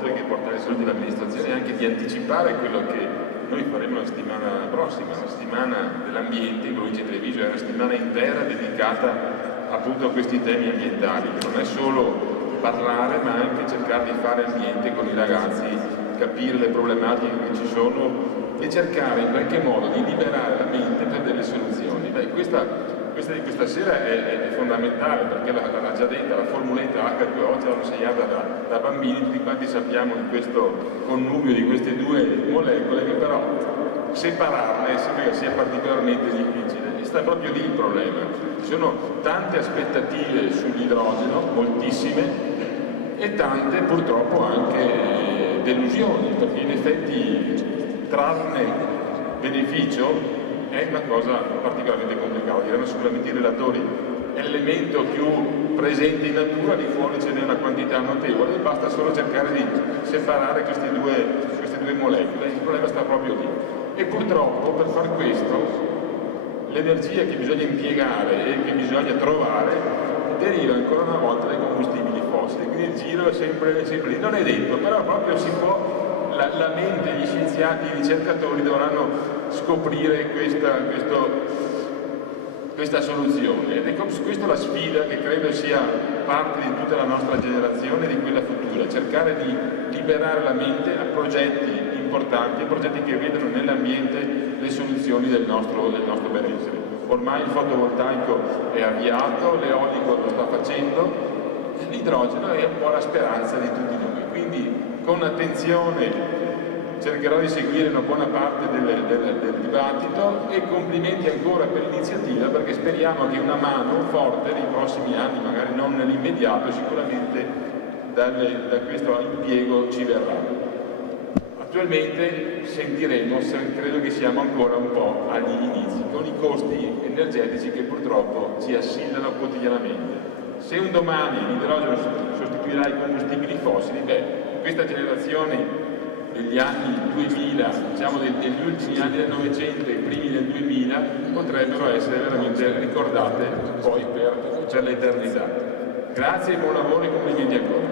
oltre che portare i soldi all'amministrazione, anche di anticipare quello che noi faremo la settimana prossima, la settimana dell'ambiente. Luigi Treviso è una settimana intera dedicata appunto a questi temi ambientali, che non è solo parlare ma anche cercare di fare ambiente con i ragazzi, capire le problematiche che ci sono e cercare in qualche modo di liberare la mente per delle soluzioni. Beh, questa di questa sera è fondamentale, perché l'ha già detta, la formuletta H2O ce l'hanno insegnata da bambini. Tutti quanti sappiamo di questo connubio di queste due molecole, che però separarle sembra che sia particolarmente difficile, e sta proprio lì il problema. Ci sono tante aspettative sull'idrogeno, moltissime, e tante purtroppo anche delusioni, perché in effetti trarne beneficio è una cosa particolarmente complicata. Diranno sicuramente i relatori: è l'elemento più presente in natura, di fuori ce n'è una quantità notevole, basta solo cercare di separare queste due molecole. Il problema sta proprio lì, e purtroppo per far questo l'energia che bisogna impiegare e che bisogna trovare deriva ancora una volta dai combustibili fossili, quindi il giro è sempre lì. Non è detto, però proprio si può, la mente, gli scienziati, i ricercatori dovranno scoprire questa soluzione, ed è questa la sfida che credo sia parte di tutta la nostra generazione e di quella futura: cercare di liberare la mente a progetti importanti, progetti che vedono nell'ambiente le soluzioni del nostro benessere. Ormai il fotovoltaico è avviato, l'eolico lo sta facendo, l'idrogeno è un po' la speranza di tutti noi. Quindi con attenzione cercherò di seguire una buona parte del dibattito, e complimenti ancora per l'iniziativa, perché speriamo che una mano forte nei prossimi anni, magari non nell'immediato, sicuramente da questo impiego ci verrà. Attualmente sentiremo, credo che siamo ancora un po' agli inizi, con i costi energetici che purtroppo ci assillano quotidianamente. Se un domani l'idrogeno sostituirà i combustibili fossili, questa generazione degli anni 2000, diciamo degli ultimi anni del Novecento e i primi del 2000, potrebbero essere veramente ricordate poi per l'eternità. Grazie e buon lavoro, e complimenti ancora.